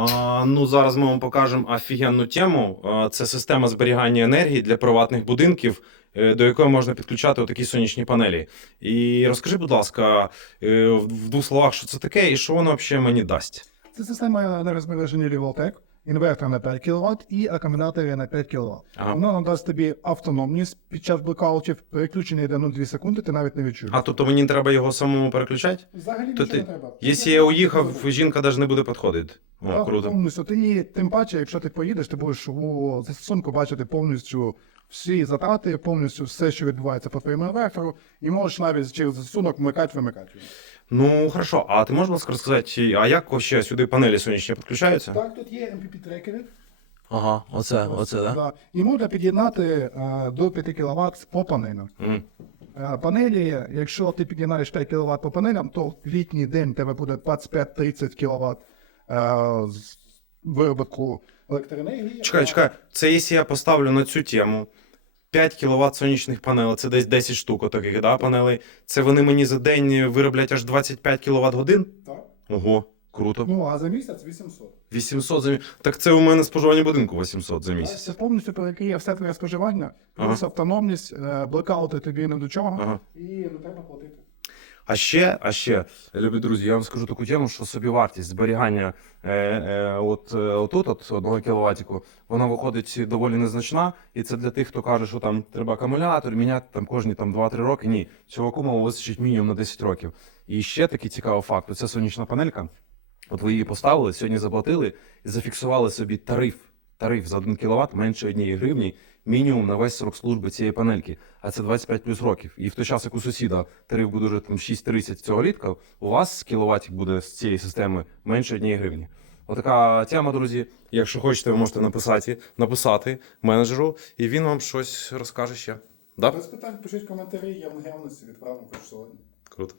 А, ну, зараз ми вам покажемо офігенну тему. А, Це система зберігання енергії для приватних будинків, е, до якої можна підключати отакі сонячні панелі. І розкажи, будь ласка, е, в двох словах, що це таке і що воно взагалі мені дасть. Це система енергозбереження Ліволтек, інвертор на 5 кВт і акумулятори на 5 кВт. Ага. Воно надасть тобі автономність під час блекаутів, переключення йде на 2 секунди, ти навіть не відчуєш. А тобто мені треба його самому переключати? Взагалі То нічого ти, не треба. якщо я уїхав, жінка навіть не буде підходити. О, круто. Повністю. Ти, тим паче, якщо ти поїдеш, ти будеш у застосунку бачити повністю всі затрати, повністю все, що відбувається по твоєму інвертору, і можеш навіть через застосунок вмикати, вимикати. Ну, хорошо. А ти можеш, будь ласка, розказати, а як вообще сюди панелі сонячні підключаються? Так, тут є MPP-трекери. Ага, оце, оце, да? Да. І можна під'єднати е, до 5 кВт по панелям. М. Е, Панелі, якщо ти під'єднаєш 5 кВт по панелям, то в літній день тебе буде 25-30 кВт е, з виробітку електроенергії. Чекай, чекай, це якщо я поставлю на цю тему 5 кВт сонячних панелей, це десь 10 штук таких, да, панелей. Це вони мені за день вироблять аж 25 кВт годин? Так. Ого, круто. Ну, а за місяць 800. 800 за мі- Так це у мене споживання будинку 800 за місяць. Це повністю перекриє все твоє споживання, Ага. автономність, е, блекаути тобі не до чого, Ага. і не треба платити. А ще, а ще, любі друзі, я вам скажу таку тему, що собівартість зберігання е, е, от, е, отут, от одного кіловатіку, вона виходить доволі незначна, і це для тих, хто каже, що там треба акумулятор міняти там кожні там 2-3 роки. Ні, цього кумову вистачить мінімум на 10 років. І ще такий цікавий факт: це сонячна панелька. От ви її поставили, сьогодні заплатили і зафіксували собі тариф тариф за 1 кВт менше 1 гривні мінімум на весь срок служби цієї панельки, а це 25 плюс років. І в той час, як у сусіда тариф буде вже там 6,30 цього літка, у вас кіловат буде з цієї системи менше 1 гривні. Отака тема, друзі. Якщо хочете, ви можете написати написати менеджеру, і він вам щось розкаже ще. Да? Без питань пишіть коментарі, я в наявності відправлю хоч сьогодні. Круто.